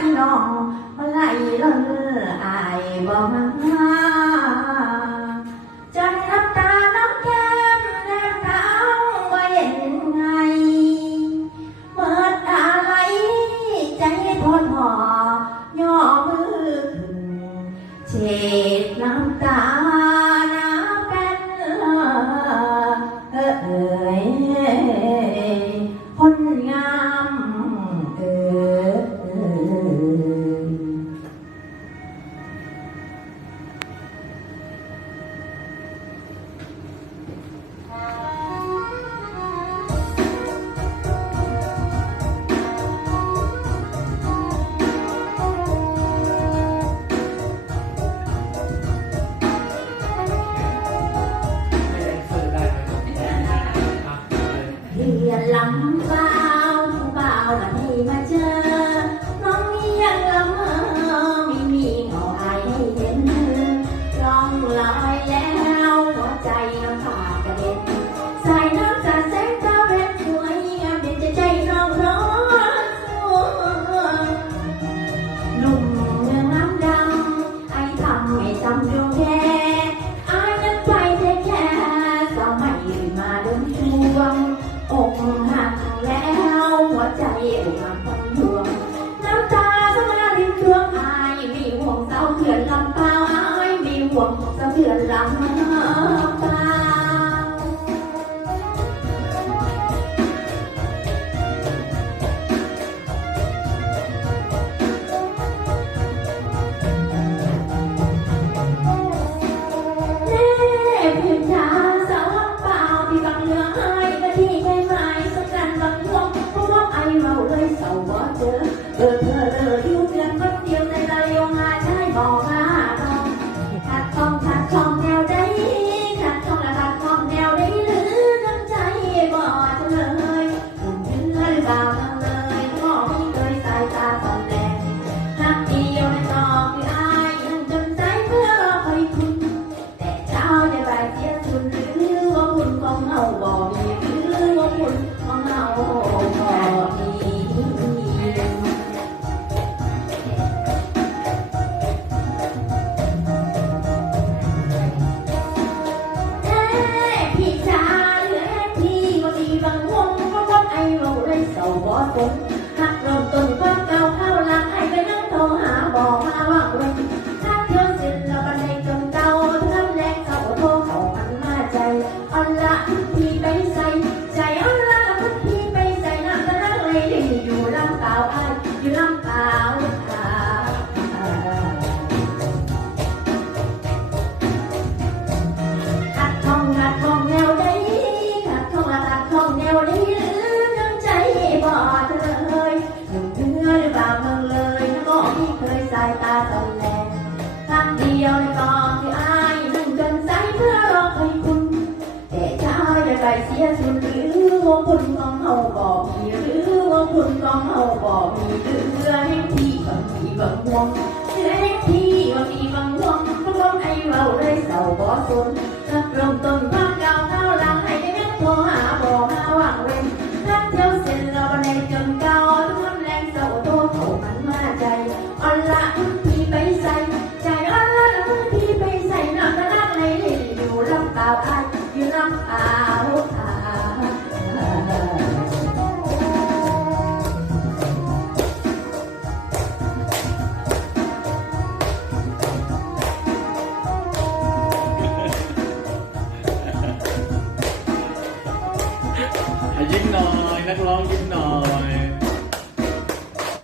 นนอไหลล่นเลืออาบ่มา 오! ยอมตอบคืออายนั่งจนใจเพื่อรอคอยคุณ แต่เจ้าจะไปเสียสุดหรือว่าคุณกองเฮาบ่มีหรือว่าคุณกองเฮาบ่มีหรือเพื่อให้พี่บางทีบางวงเพื่อให้พี่บางทีบางวงก็ต้องไอ้เราได้เศร้าบ่สนนักลงต้นิ้มหน่อยนักร้องยิ้มหน่อย